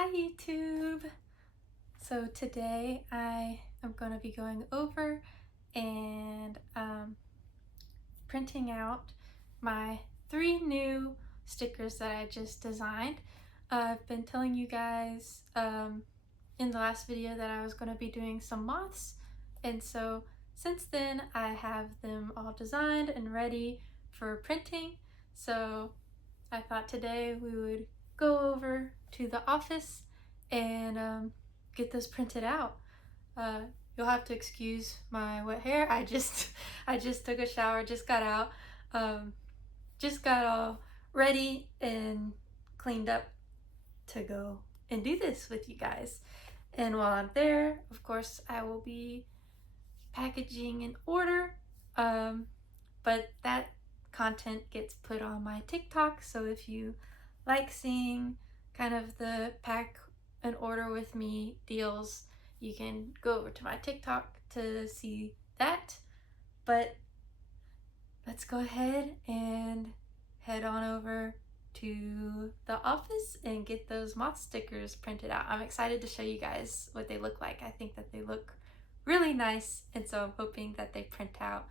Hi YouTube! So today I am going to be going over and printing out my 3 new stickers that I just designed. I've been telling you guys in the last video that I was going to be doing some moths, and so since then I have them all designed and ready for printing. So I thought today we would go over to the office and get this printed out. You'll have to excuse my wet hair. I just took a shower, just got out, just got all ready and cleaned up to go and do this with you guys. And while I'm there, of course, I will be packaging an order, but that content gets put on my TikTok, so if you like seeing kind of the pack and order with me deals, you can go over to my TikTok to see that. But let's go ahead and head on over to the office and get those moth stickers printed out. I'm excited to show you guys what they look like. I think that they look really nice, and so I'm hoping that they print out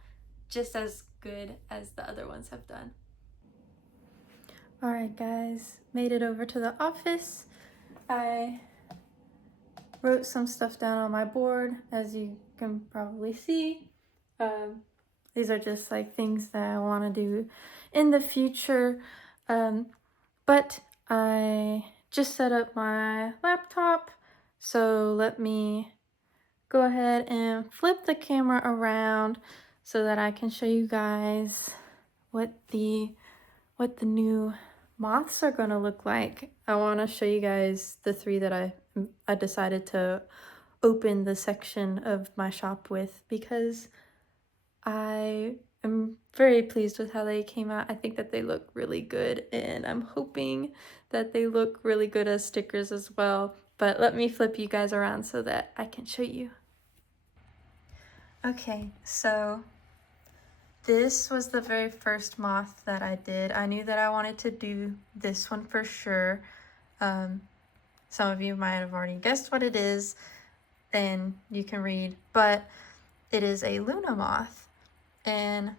just as good as the other ones have done. Alright guys, made it over to the office. I wrote some stuff down on my board, as you can probably see. These are just like things that I want to do in the future, but I just set up my laptop, so let me go ahead and flip the camera around so that I can show you guys what the new moths are gonna look like. I want to show you guys the 3 that I decided to open the section of my shop with, because I am very pleased with how they came out. I think that they look really good, and I'm hoping that they look really good as stickers as well. But let me flip you guys around so that I can show you. Okay, so this was the very first moth that I did. I knew that I wanted to do this one for sure. Some of you might have already guessed what it is, and you can read, but it is a Luna moth. And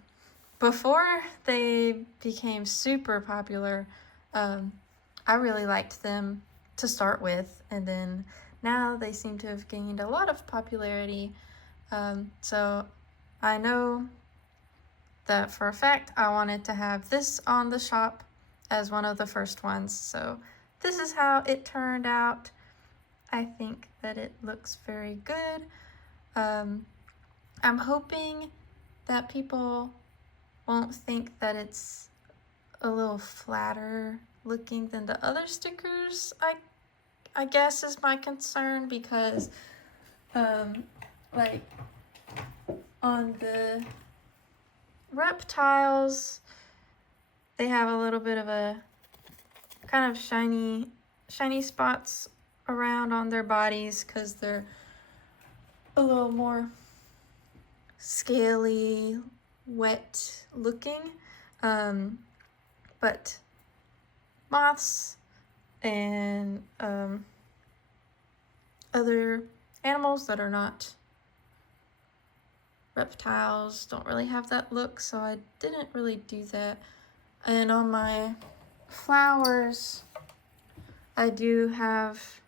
before they became super popular, I really liked them to start with, and then now they seem to have gained a lot of popularity. So I know that for a fact I wanted to have this on the shop as one of the first ones. So this is how it turned out. I think that it looks very good. I'm hoping that people won't think that it's a little flatter looking than the other stickers, I guess is my concern, because like on the reptiles, they have a little bit of a kind of shiny spots around on their bodies because they're a little more scaly, wet looking. But moths and other animals that are not reptiles don't really have that look, so I didn't really do that. And on my flowers, I do have,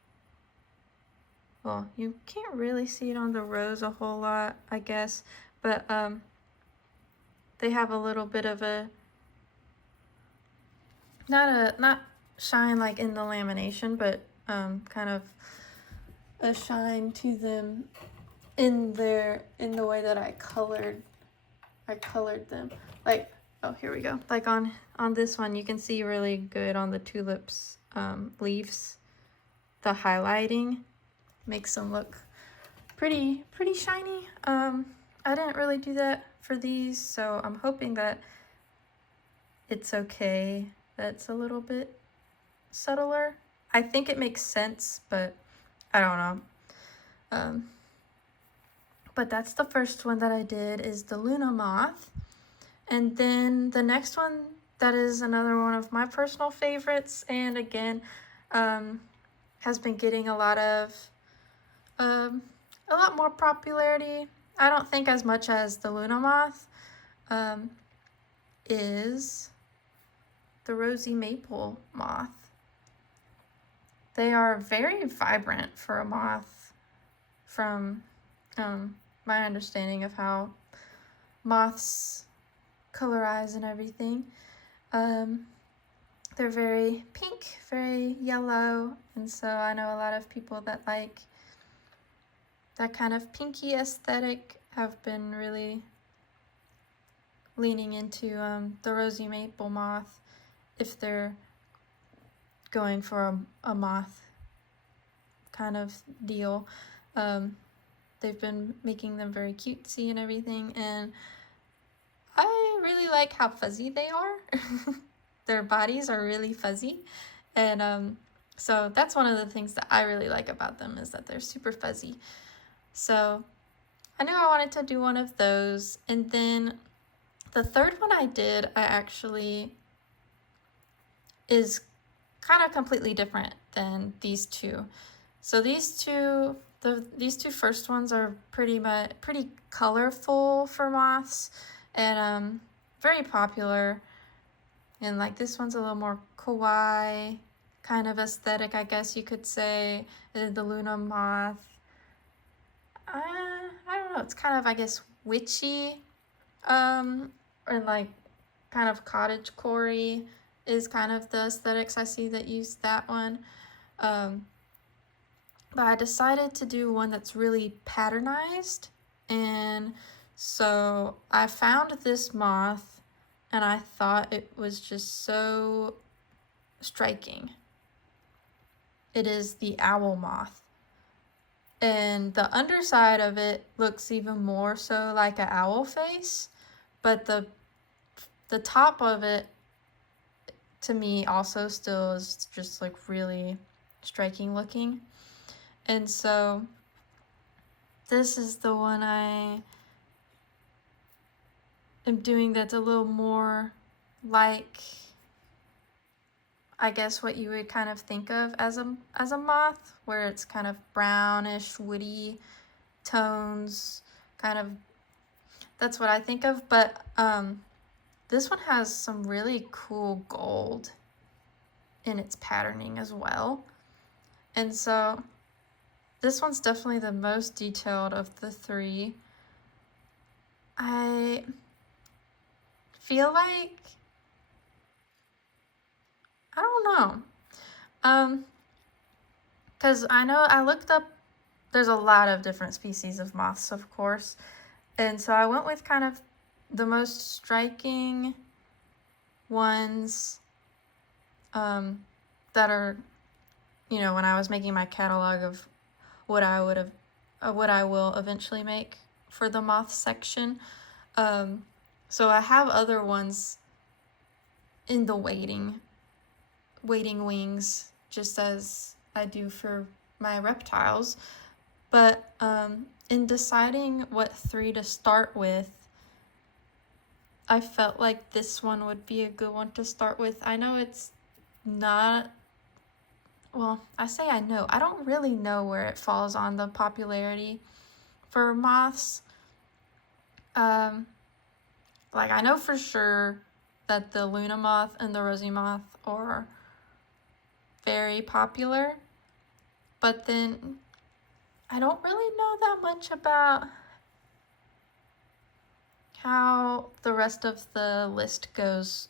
well, you can't really see it on the rose a whole lot, I guess, but they have a little bit of a not shine like in the lamination, but kind of a shine to them in the way that I colored them. Like, oh, here we go. Like on this one, you can see really good on the tulips leaves. The highlighting makes them look pretty shiny. I didn't really do that for these, so I'm hoping that it's okay. That's a little bit subtler. I think it makes sense, but I don't know. But that's the first one that I did, is the Luna moth. And then the next one, that is another one of my personal favorites, and again, has been getting a lot more popularity. I don't think as much as the Luna moth, is the rosy maple moth. They are very vibrant for a moth from my understanding of how moths colorize and everything. They're very pink, very yellow, and so I know a lot of people that like that kind of pinky aesthetic have been really leaning into the rosy maple moth if they're going for a moth kind of deal. They've been making them very cutesy and everything, and I really like how fuzzy they are. Their bodies are really fuzzy, and so that's one of the things that I really like about them, is that they're super fuzzy. So I knew I wanted to do one of those, and then the third one I did, I actually is kind of completely different than these two. So these two first ones are pretty colorful for moths, and very popular. And like this one's a little more kawaii kind of aesthetic, I guess you could say. The Luna moth, I don't know, it's kind of, I guess, witchy, or like kind of cottagecore-y is kind of the aesthetics I see that use that one. But I decided to do one that's really patternized, and so I found this moth and I thought it was just so striking. It is the owl moth, and the underside of it looks even more so like an owl face, but the top of it, to me, also still is just like really striking looking. And so this is the one I am doing that's a little more like, I guess, what you would kind of think of as a moth, where it's kind of brownish, woody tones, kind of, that's what I think of. But this one has some really cool gold in its patterning as well. And so this one's definitely the most detailed of the three. I feel like, I don't know, because I know I looked up, there's a lot of different species of moths, of course, and so I went with kind of the most striking ones that are, you know, when I was making my catalog of what I will eventually make for the moth section. So I have other ones in the waiting wings, just as I do for my reptiles. But in deciding what three to start with, I felt like this one would be a good one to start with. I know it's not, well, I say I know. I don't really know where it falls on the popularity for moths. Like, I know for sure that the Luna moth and the rosy moth are very popular, but then I don't really know that much about how the rest of the list goes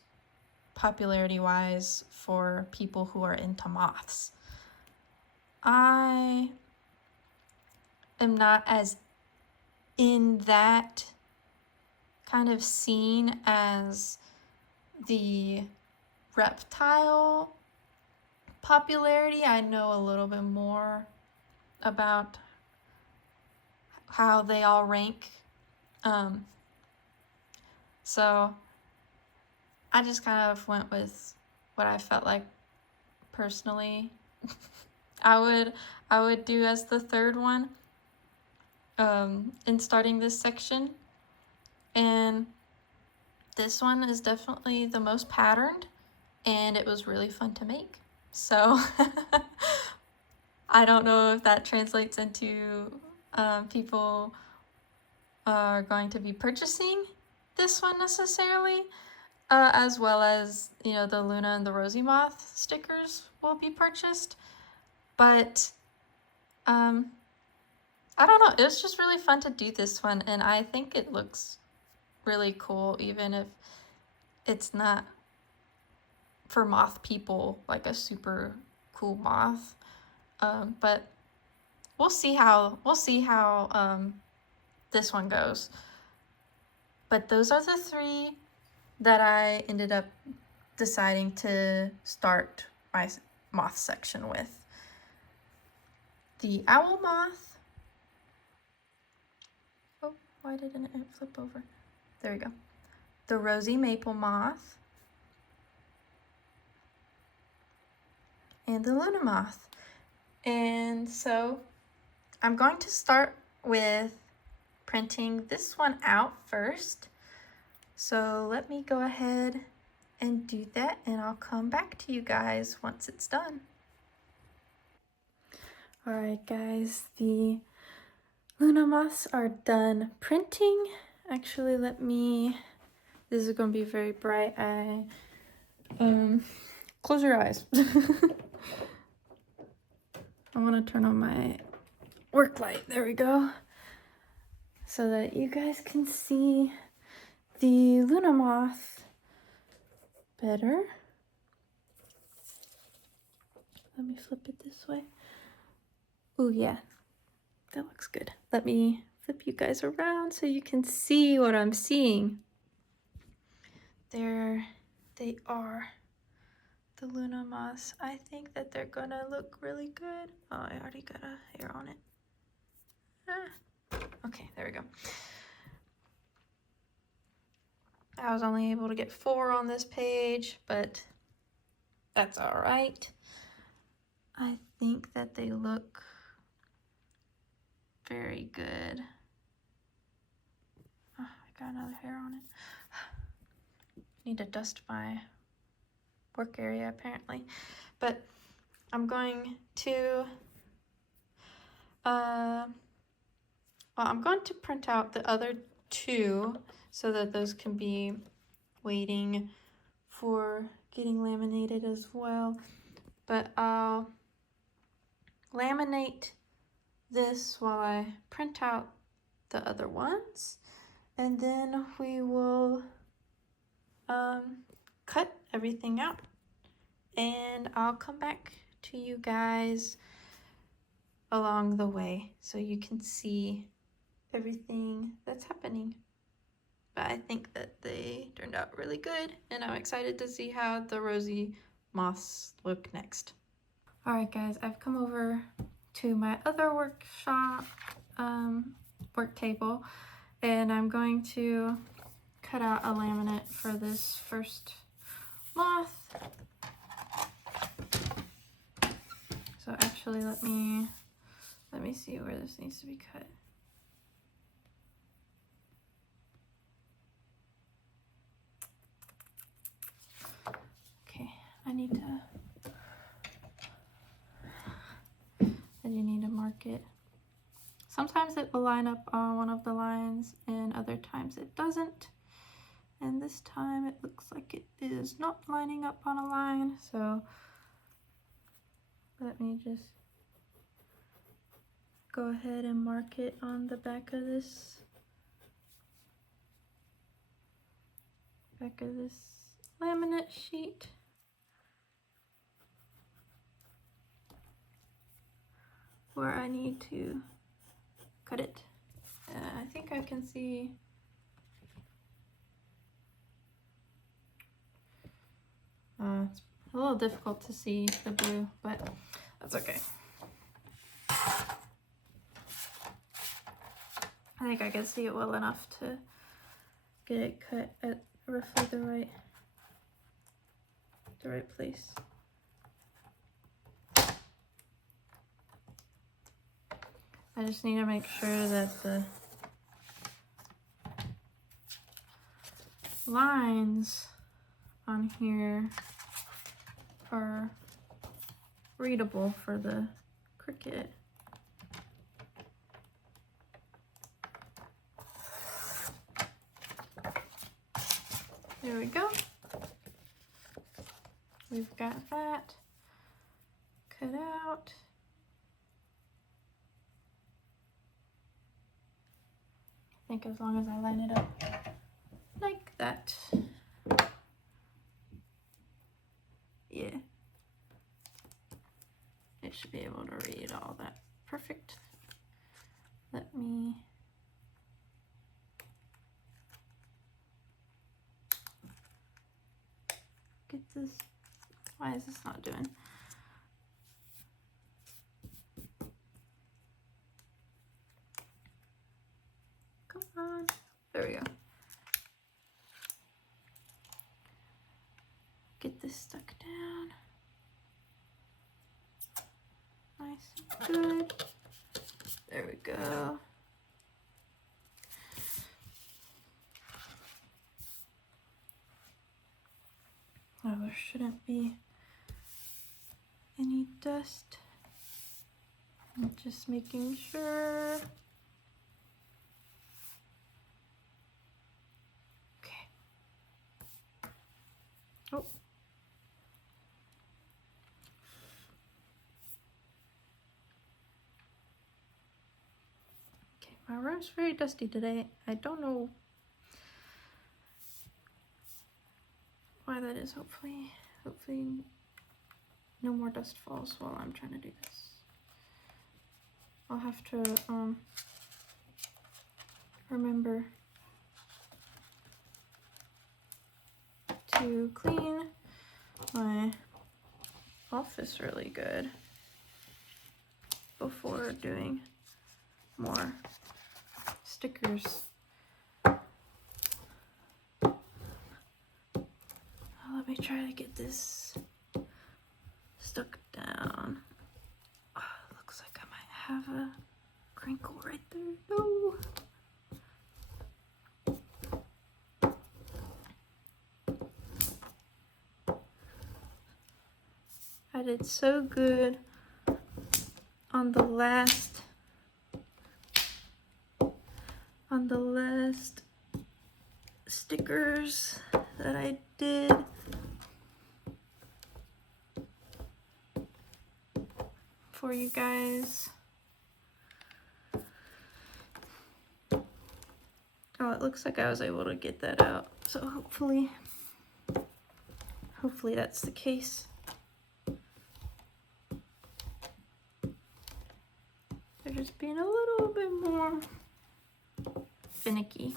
popularity-wise for people who are into moths. I am not as in that kind of scene as the reptile popularity. I know a little bit more about how they all rank. So I just kind of went with what I felt like personally I would do as the third one in starting this section. And this one is definitely the most patterned, and it was really fun to make. So I don't know if that translates into people are going to be purchasing this one necessarily, as well as, you know, the Luna and the Rosie Moth stickers will be purchased. But I don't know, it was just really fun to do this one, and I think it looks really cool, even if it's not for moth people, like a super cool moth. But we'll see how this one goes. But those are the 3 that I ended up deciding to start my moth section with. The owl moth. Oh, why didn't it flip over? There we go. The rosy maple moth. And the Luna moth. And so I'm going to start with printing this one out first. So let me go ahead and do that, and I'll come back to you guys once it's done. Alright guys, the Luna moths are done printing. Actually, this is going to be very bright. Close your eyes. I want to turn on my work light. There we go. So that you guys can see the Luna moth better. Let me flip it this way. Oh yeah, that looks good. Let me flip you guys around so you can see what I'm seeing. There they are, the Luna moths. I think that they're gonna look really good. Oh, I already got a hair on it. Okay, there we go. I was only able to get 4 on this page, but that's all right. I think that they look very good. Oh, I got another hair on it. Need to dust my work area apparently. But I'm going to I'm going to print out the other 2 so that those can be waiting for getting laminated as well. But I'll laminate this while I print out the other ones, and then we will cut everything out, and I'll come back to you guys along the way so you can see everything that's happening. But I think that they turned out really good, and I'm excited to see how the rosy moths look next. Alright guys, I've come over to my other workshop work table, and I'm going to cut out a laminate for this first moth. So actually let me see where this needs to be cut. Okay, I do need to mark it. Sometimes it will line up on one of the lines and other times it doesn't. And this time it looks like it is not lining up on a line, so let me just go ahead and mark it on the back of this laminate sheet. Where I need to cut it. I think I can see it's a little difficult to see the blue, but that's okay. I think I can see it well enough to get it cut at roughly the right place. I just need to make sure that the lines on here are readable for the Cricket. There we go. We've got that cut out. I think as long as I line it up like that. Yeah. It should be able to read all that. Perfect. Let me get this. Why is this not doing? Come on. There we go. Get this stuck down. Nice and good. There we go. Oh, there shouldn't be any dust. I'm just making sure. Okay. Oh. Okay, my room's very dusty today. I don't know why that is. Hopefully no more dust falls while I'm trying to do this. I'll have to remember to clean my office really good before doing more stickers. Let me try to get this stuck down. Oh, looks like I might have a crinkle right there. No. I did so good on the last stickers that I did. For you guys. Oh, it looks like I was able to get that out. So hopefully that's the case. They're just being a little bit more finicky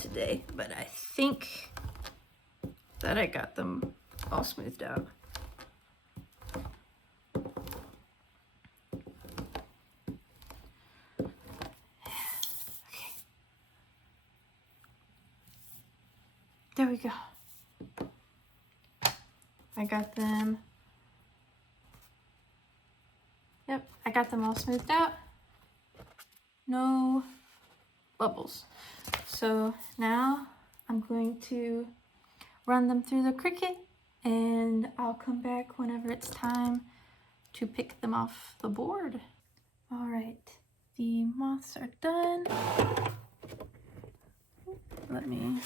today, but I think that I got them all smoothed out. Okay. There we go. I got them. Yep, I got them all smoothed out. No bubbles. So now I'm going to run them through the Cricut and I'll come back whenever it's time to pick them off the board. All right, the moths are done. Let me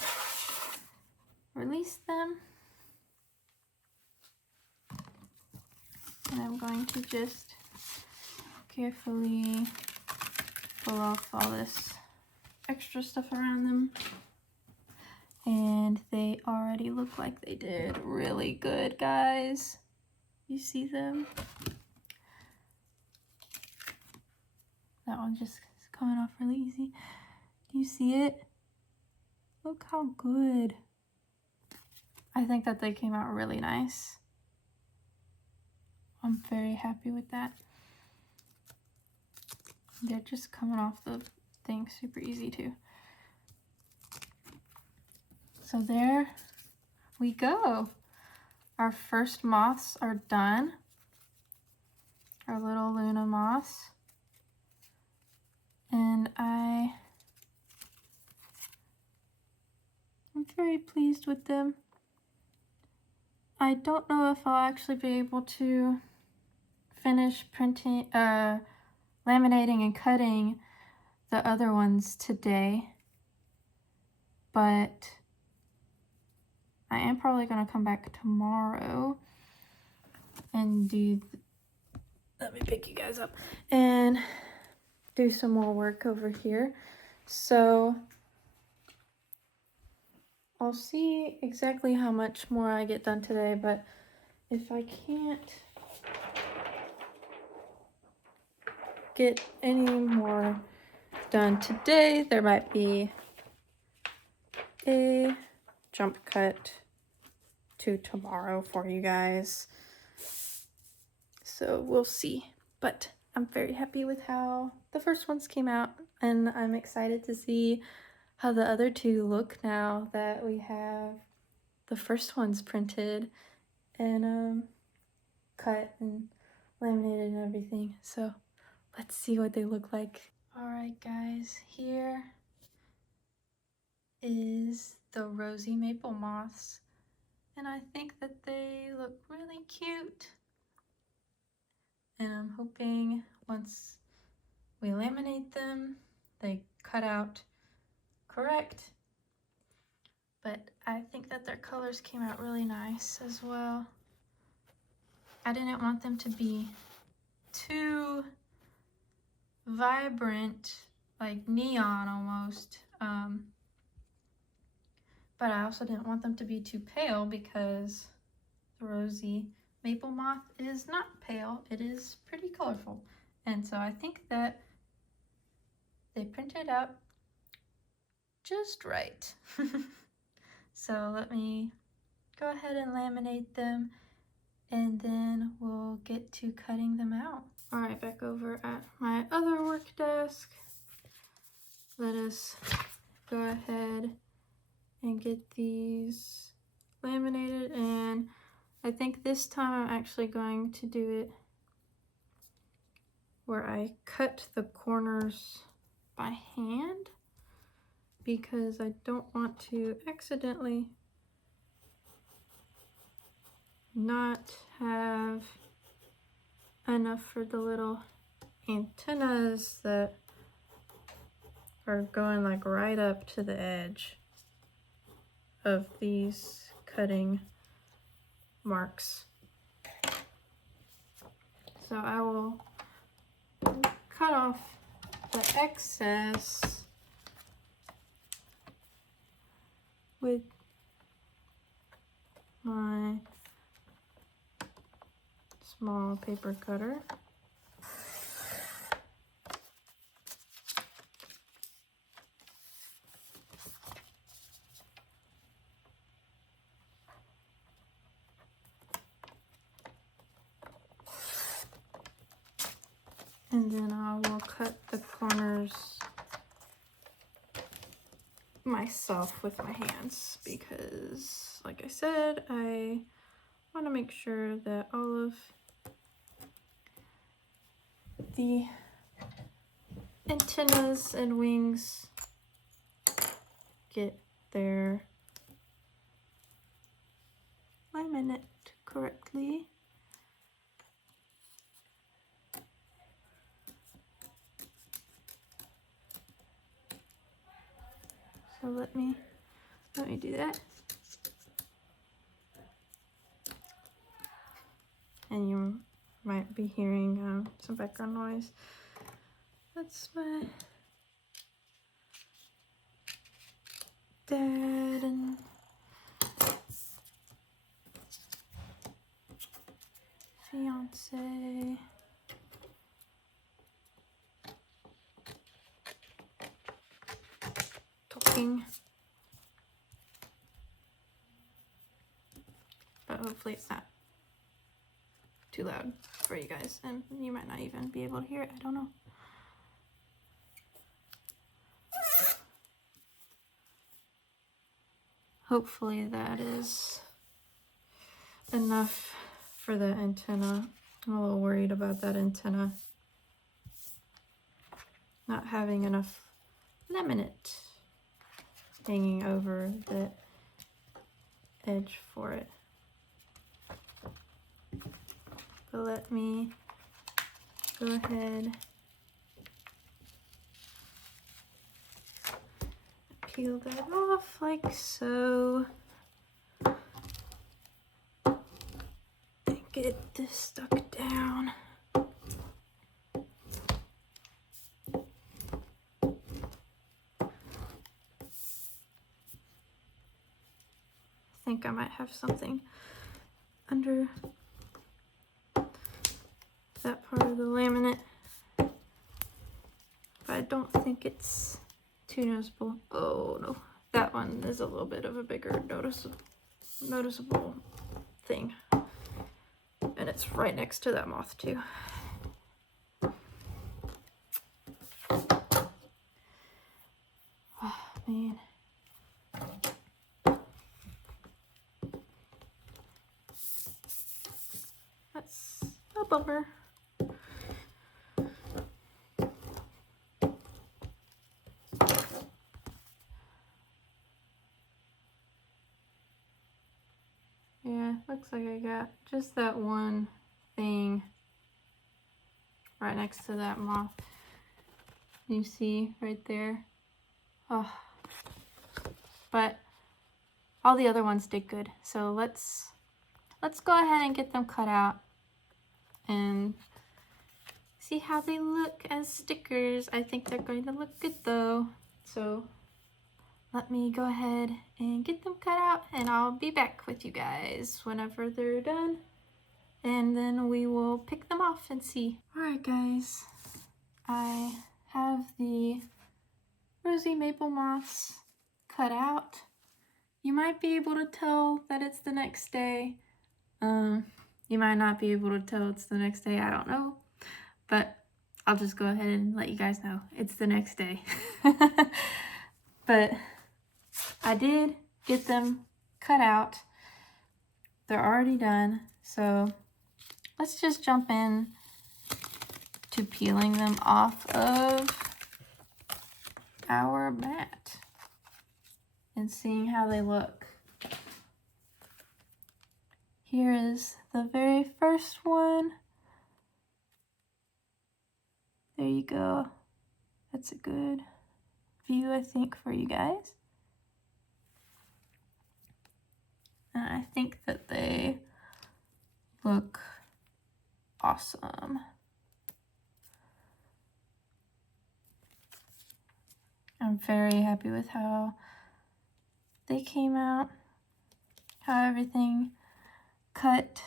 release them. And I'm going to just carefully pull off all this extra stuff around them. And they already look like they did really good, guys. You see them? That one just is coming off really easy. Do you see it? Look how good. I think that they came out really nice. I'm very happy with that. They're just coming off the thing super easy too. So there we go. Our first moths are done. Our little Luna moths. And I'm very pleased with them. I don't know if I'll actually be able to finish printing, laminating and cutting the other ones today, but I am probably going to come back tomorrow and do, let me pick you guys up, and do some more work over here. So I'll see exactly how much more I get done today, but if I can't get any more done today, there might be a jump cut to tomorrow for you guys. So we'll see. But I'm very happy with how the first ones came out, and I'm excited to see how the other two look now that we have the first ones printed and cut and laminated and everything. So let's see what they look like. Alright guys, here is the rosy maple moths, and I think that they look really cute, and I'm hoping once we laminate them they cut out correct. But I think that their colors came out really nice as well. I didn't want them to be too vibrant, like neon almost, but I also didn't want them to be too pale because the rosy maple moth is not pale, it is pretty colorful. And so I think that they printed out just right. So let me go ahead and laminate them, and then we'll get to cutting them out. All right, back over at my other work desk. Let us go ahead and get these laminated, and I think this time I'm actually going to do it where I cut the corners by hand, because I don't want to accidentally not have enough for the little antennas that are going like right up to the edge of these cutting marks. So I will cut off the excess with my small paper cutter. And then I will cut the corners myself with my hands, because like I said, I want to make sure that all of the antennas and wings get their laminate correctly. So let me do that. And you might be hearing some background noise. That's my dad and fiance. Talking. But hopefully it's not too loud for you guys, and you might not even be able to hear it. I don't know. Hopefully that is enough for the antenna. I'm a little worried about that antenna not having enough laminate hanging over the edge for it. But let me go ahead, peel that off like so, and get this stuck down. I think I might have something under that part of the laminate, but I don't think it's too noticeable. Oh no, that one is a little bit of a bigger noticeable thing, and it's right next to that moth too. Oh man. That's a bummer. Yeah, looks like I got just that one thing right next to that moth. You see right there. Oh. But all the other ones did good. So let's go ahead and get them cut out and see how they look as stickers. I think they're going to look good though. So let me go ahead and get them cut out, and I'll be back with you guys whenever they're done, and then we will pick them off and see. Alright guys, I have the rosy maple moths cut out. You might be able to tell that it's the next day. You might not be able to tell it's the next day, I don't know. But I'll just go ahead and let you guys know it's the next day. But I did get them cut out. They're already done. So let's just jump in to peeling them off of our mat and seeing how they look. Here is the very first one. There you go. That's a good view, I think, for you guys. And I think that they look awesome. I'm very happy with how they came out, how everything cut.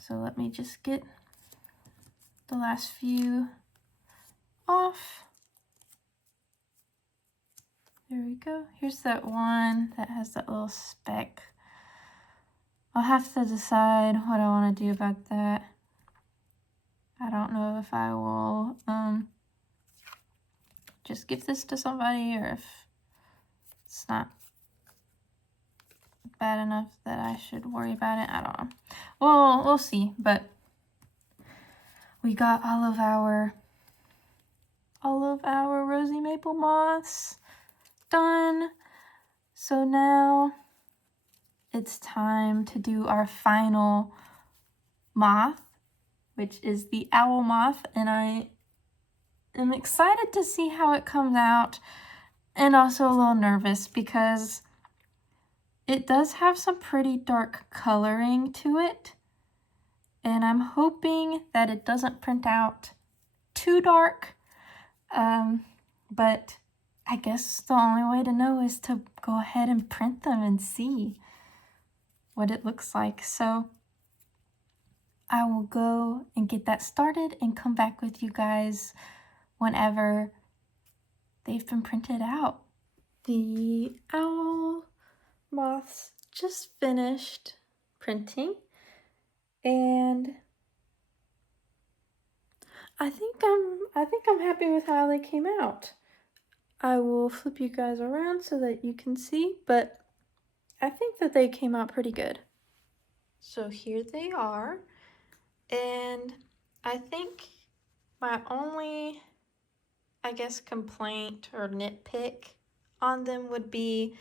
So let me just get the last few off. There we go. Here's that one that has that little speck. I'll have to decide what I want to do about that. I don't know if I will just give this to somebody, or if it's not bad enough that I should worry about it. I don't know. Well, we'll see. But we got all of our rosy maple moths done. So now it's time to do our final moth, which is the owl moth, and I am excited to see how it comes out, and also a little nervous because it does have some pretty dark coloring to it, and I'm hoping that it doesn't print out too dark, but I guess the only way to know is to go ahead and print them and see what it looks like. So I will go and get that started and come back with you guys whenever they've been printed out. The owl moths just finished printing, and I think I'm happy with how they came out. I will flip you guys around so that you can see, but I think that they came out pretty good. So here they are, and I think my only, I guess, complaint or nitpick on them would be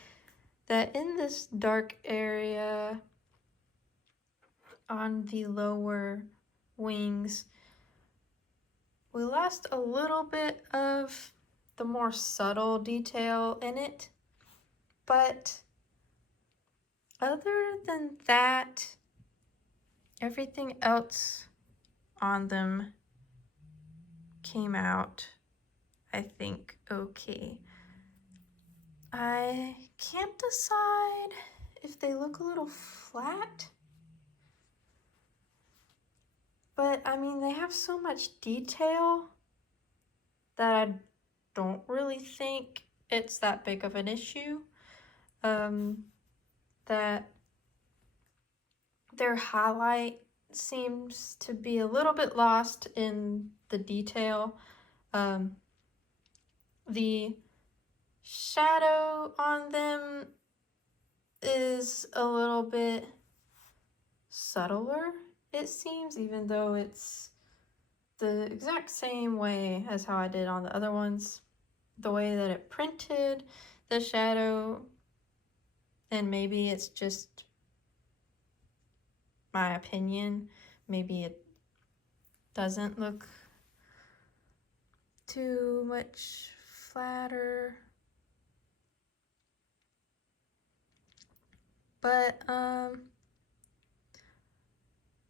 that in this dark area, on the lower wings. We lost a little bit of the more subtle detail in it, but other than that, everything else on them came out, I think, okay. I can't decide if they look a little flat, but I mean, they have so much detail that I don't really think it's that big of an issue. That their highlight seems to be a little bit lost in the detail. The shadow on them is a little bit subtler, it seems, even though it's the exact same way as how I did on the other ones. The way that it printed the shadow, and maybe it's just my opinion, maybe it doesn't look too much flatter, but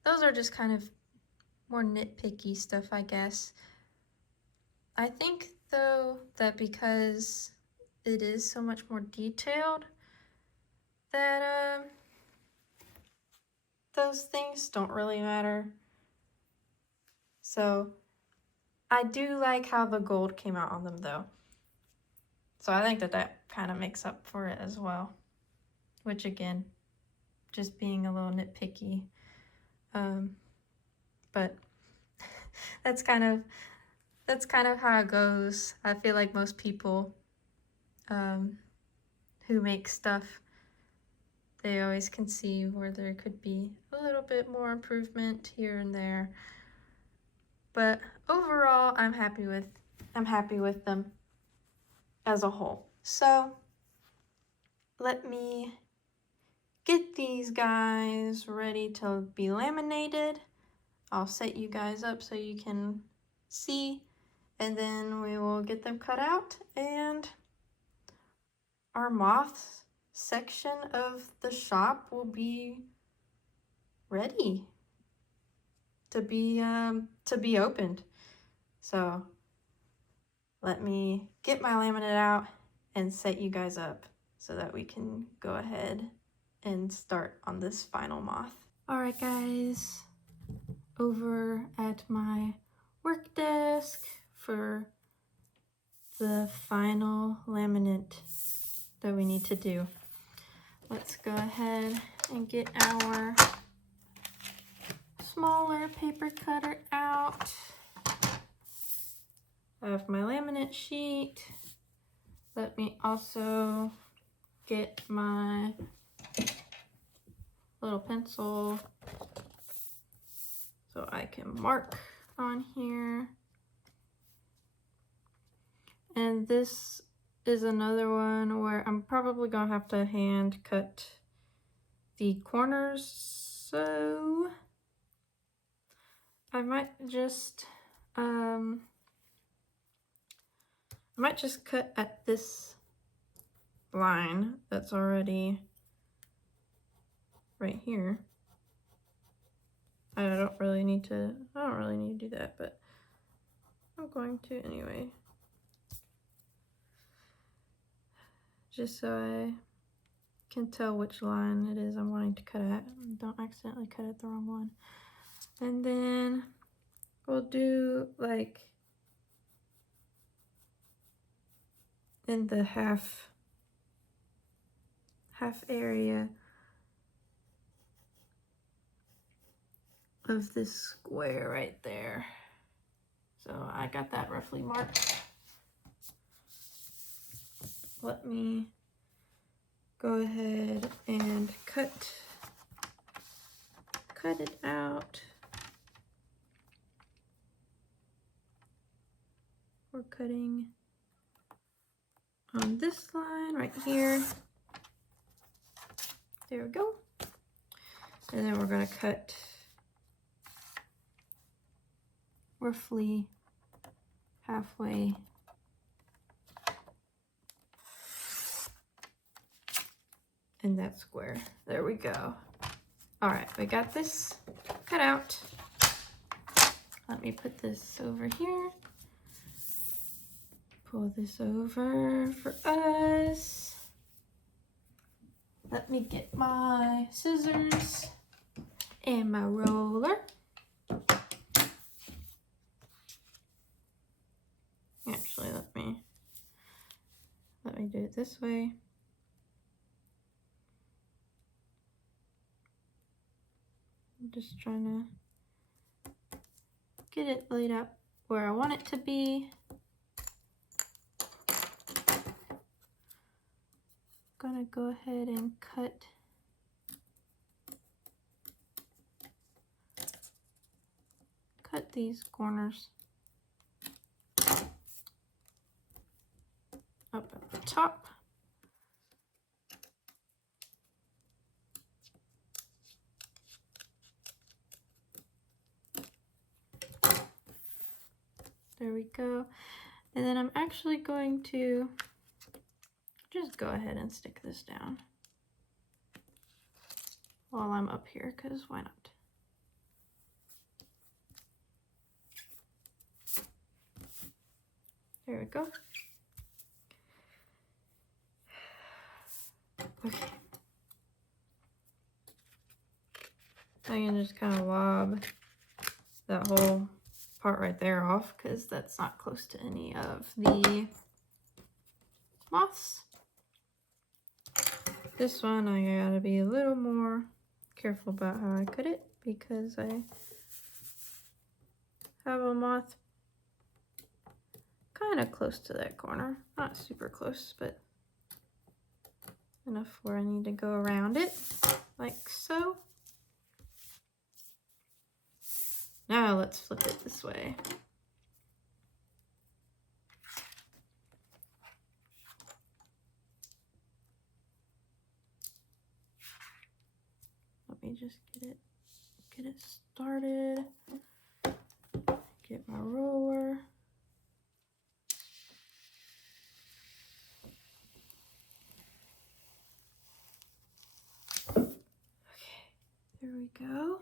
those are just kind of more nitpicky stuff, I guess. I think though that because it is so much more detailed, that those things don't really matter. So I do like how the gold came out on them though. So I think that that kind of makes up for it as well, which again, just being a little nitpicky. But that's kind of how it goes. I feel like most people who make stuff, they always can see where there could be a little bit more improvement here and there. But overall, I'm happy with them as a whole. So let me get these guys ready to be laminated. I'll set you guys up so you can see, and then we will get them cut out, and our moth section of the shop will be ready to be opened. So let me get my laminate out and set you guys up so that we can go ahead and start on this final moth. Alright guys, over at my work desk for the final laminate that we need to do. Let's go ahead and get our smaller paper cutter out. I have my laminate sheet. Let me also get my little pencil so I can mark on here. And this is another one where I'm probably gonna have to hand cut the corners, so I might just cut at this line that's already right here. I don't really need to do that, but I'm going to anyway. Just so I can tell which line it is I'm wanting to cut at. Don't accidentally cut at the wrong one. And then we'll do like in the half area of this square right there. So I got that roughly marked. Let me go ahead and cut it out. We're cutting on this line right here. There we go. And then we're going to cut roughly halfway in that square. There we go. All right, we got this cut out. Let me put this over here. Pull this over for us. Let me get my scissors and my roller. Actually, let me do it this way. I'm just trying to get it laid out where I want it to be. Gonna go ahead and cut these corners up at the top. There we go. And then I'm actually going to just go ahead and stick this down while I'm up here, because why not? There we go. Okay. I can just kind of lob that whole part right there off, because that's not close to any of the moths. This one I gotta be a little more careful about how I cut it, because I have a moth kind of close to that corner. Not super close, but enough where I need to go around it, like so. Now let's flip it this way. Let me just get it started. Get my roller. Okay, there we go.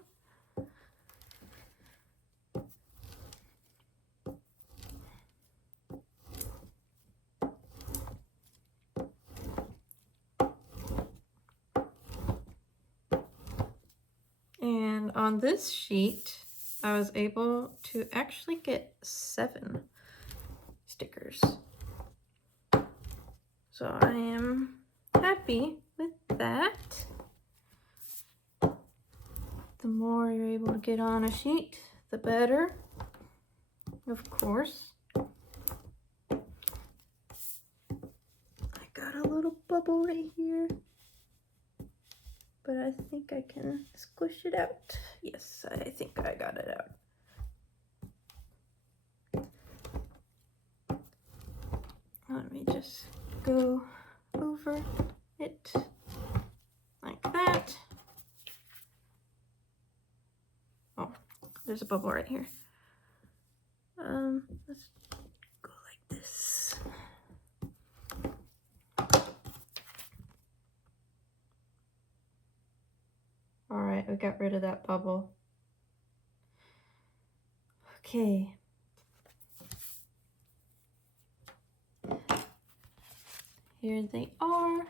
And on this sheet, I was able to actually get 7 stickers. So I am happy with that. The more you're able to get on a sheet, the better, of course. I got a little bubble right here, but I think I can squish it out. Yes, I think I got it out. Let me just go over it like that. Oh, there's a bubble right here. Let's go like this. All right, we got rid of that bubble. Okay. Here they are.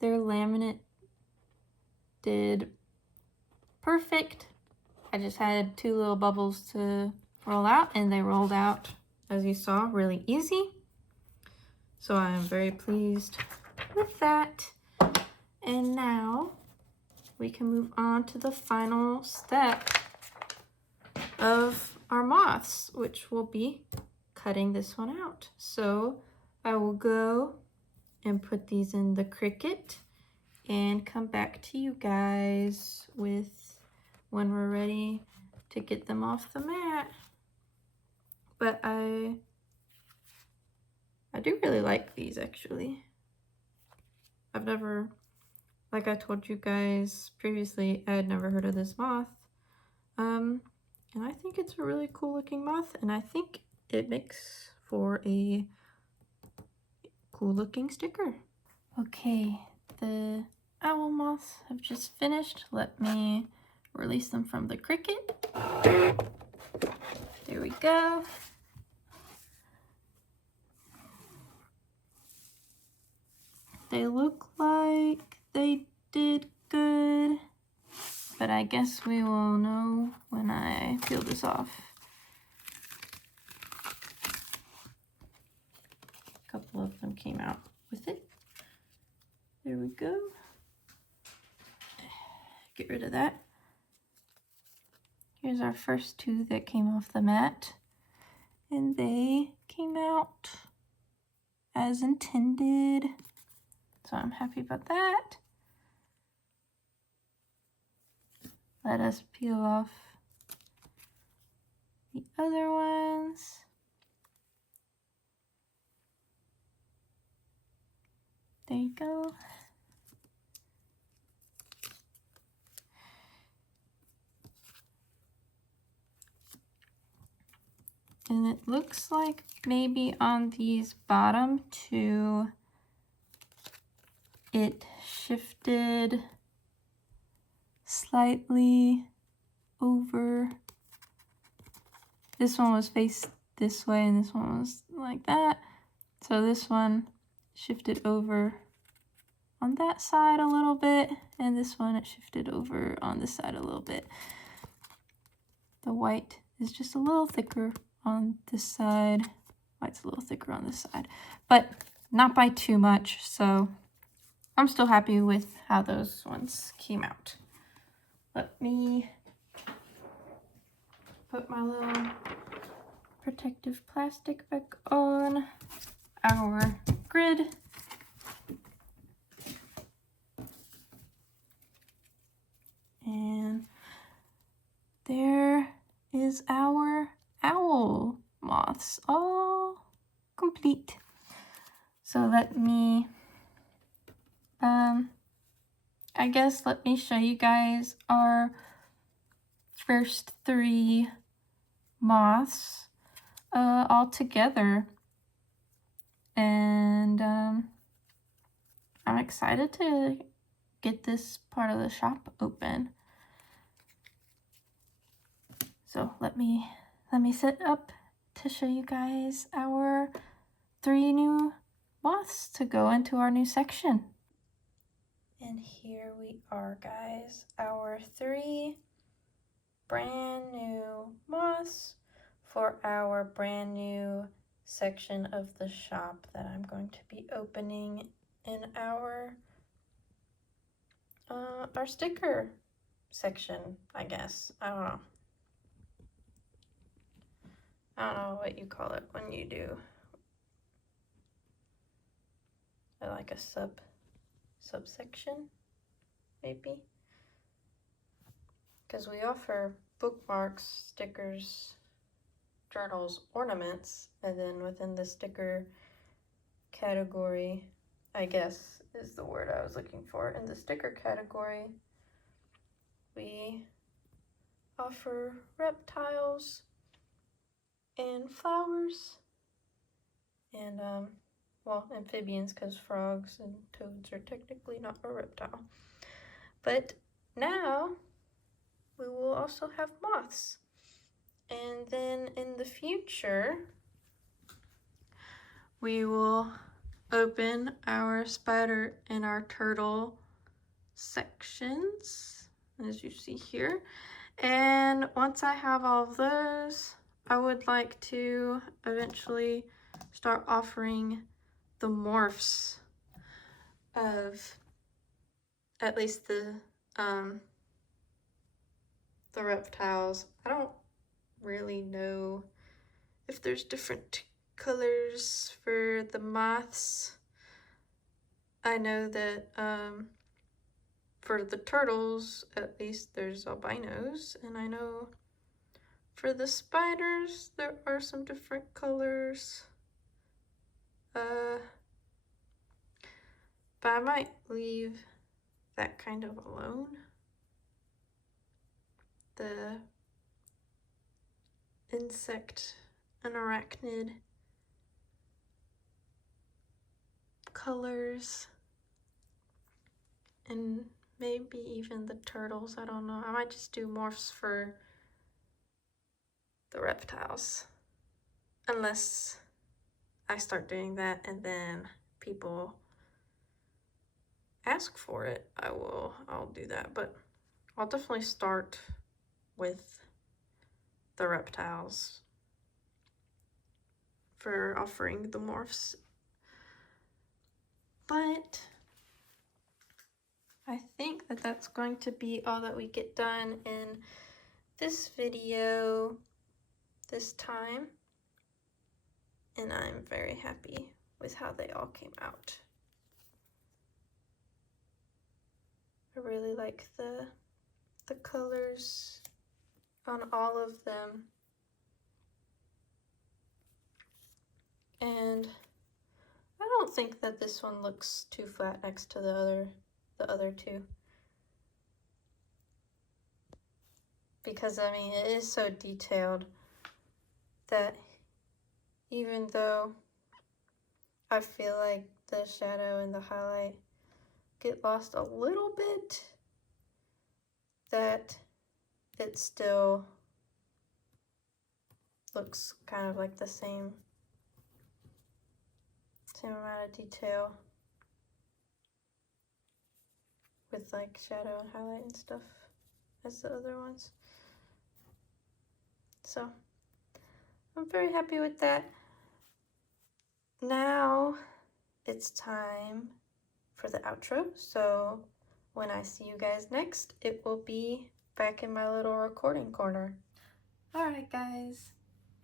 Their laminate did perfect. I just had 2 little bubbles to roll out, and they rolled out, as you saw, really easy. So I am very pleased with that. And now we can move on to the final step of our moths, which will be cutting this one out. So I will go and put these in the Cricut and come back to you guys with when we're ready to get them off the mat. But I do really like these, actually. I've never like I told you guys previously, I had never heard of this moth. And I think it's a really cool looking moth, and I think it makes for a cool looking sticker. Okay, the owl moths have just finished. Let me release them from the cricket. There we go. They look like they did good, but I guess we will know when I peel this off. A couple of them came out with it. There we go. Get rid of that. Here's our first two that came off the mat, and they came out as intended, so I'm happy about that. Let us peel off the other ones. There you go. And it looks like maybe on these bottom two, it shifted slightly over. This one was faced this way and this one was like that. So this one shifted over on that side a little bit, and this one it shifted over on this side a little bit. The white is just a little thicker on this side. White's a little thicker on this side, but not by too much, so I'm still happy with how those ones came out. Let me put my little protective plastic back on our grid. And there is our owl moths all complete. So let me, I guess let me show you guys our first three moths all together. And I'm excited to get this part of the shop open. So let me set up to show you guys our three new moths to go into our new section. And here we are, guys, our three brand new moths for our brand new section of the shop that I'm going to be opening in our sticker section, I guess. I don't know what you call it when you do like a subsection, maybe, because we offer bookmarks, stickers, journals, ornaments, and then within the sticker category, I guess is the word I was looking for, in the sticker category we offer reptiles and flowers and well, amphibians, because frogs and toads are technically not a reptile. But now we will also have moths. And then in the future, we will open our spider and our turtle sections, as you see here. And once I have all of those, I would like to eventually start offering the morphs of at least the reptiles. I don't really know if there's different colors for the moths. I know that for the turtles, at least, there's albinos, and I know for the spiders there are some different colors. But I might leave that kind of alone. The insect and arachnid colors, and maybe even the turtles. I don't know. I might just do morphs for the reptiles, unless I start doing that and then people ask for it. I'll do that, but I'll definitely start with the reptiles for offering the morphs. But I think that that's going to be all that we get done in this video this time, and I'm very happy with how they all came out. I really like the colors on all of them, and I don't think that this one looks too flat next to the other two, because I mean it is so detailed that even though I feel like the shadow and the highlight get lost a little bit, that it still looks kind of like the same amount of detail with like shadow and highlight and stuff as the other ones. So I'm very happy with that. Now it's time for the outro. So when I see you guys next, it will be back in my little recording corner. Alright guys,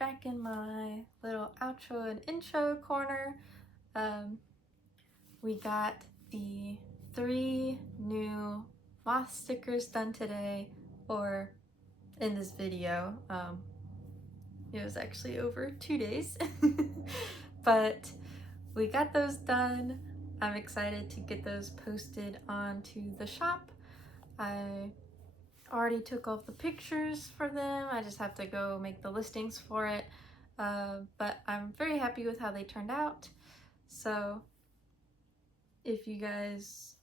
back in my little outro and intro corner. We got the 3 new Moth stickers done today, or in this video. It was actually over 2 days, but we got those done. I'm excited to get those posted onto the shop. I already took all the pictures for them. I just have to go make the listings for it. But I'm very happy with how they turned out. So if you guys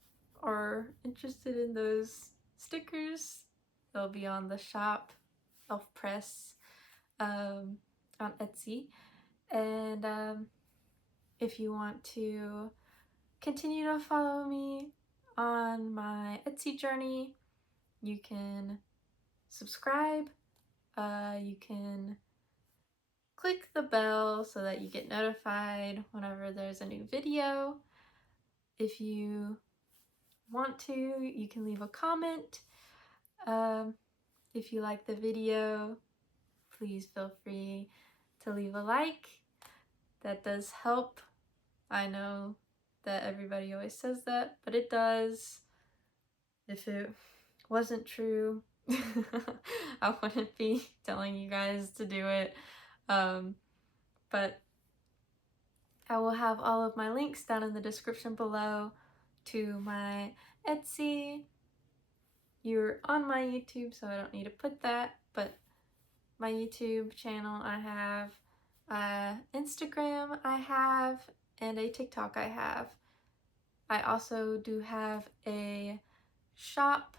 are interested in those stickers, they'll be on the shop, Elfpress, on Etsy. And if you want to continue to follow me on my Etsy journey, you can subscribe. You can click the bell so that you get notified whenever there's a new video. If you want to, you can leave a comment. If you like the video, please feel free to leave a like. That does help. I know that everybody always says that, but it does. If it wasn't true, I wouldn't be telling you guys to do it. But I will have all of my links down in the description below to my Etsy. You're on my YouTube, so I don't need to put that, but my YouTube channel I have, Instagram I have, and a TikTok I have. I also do have a shop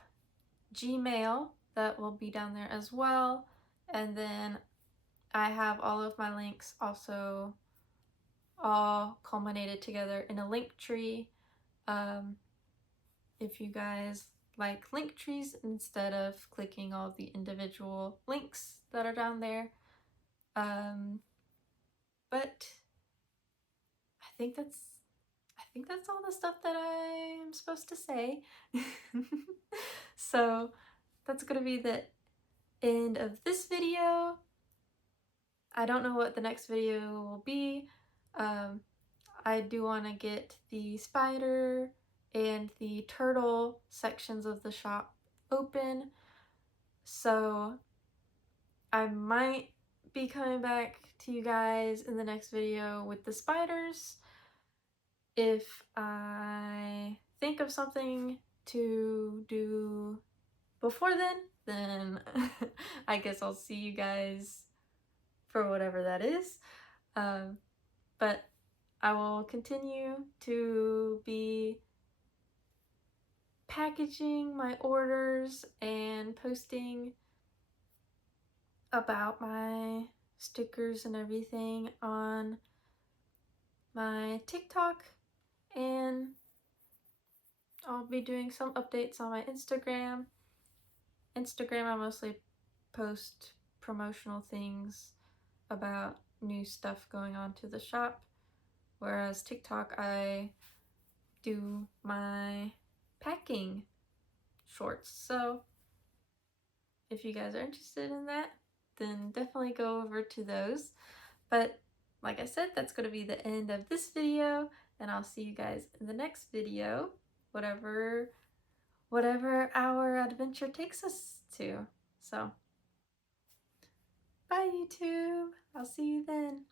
Gmail that will be down there as well, and then I have all of my links also all culminated together in a LinkTree. If you guys like LinkTrees instead of clicking all the individual links that are down there. But I think that's all the stuff that I'm supposed to say. So that's gonna be the end of this video. I don't know what the next video will be. I do want to get the spider and the turtle sections of the shop open, so I might be coming back to you guys in the next video with the spiders. If I think of something to do before then I guess I'll see you guys for whatever that is. But I will continue to be packaging my orders and posting about my stickers and everything on my TikTok, and I'll be doing some updates on my Instagram. I mostly post promotional things about new stuff going on to the shop, whereas TikTok I do my packing shorts. So if you guys are interested in that, then definitely go over to those. But like I said, that's going to be the end of this video, and I'll see you guys in the next video, whatever our adventure takes us to. So bye YouTube, I'll see you then.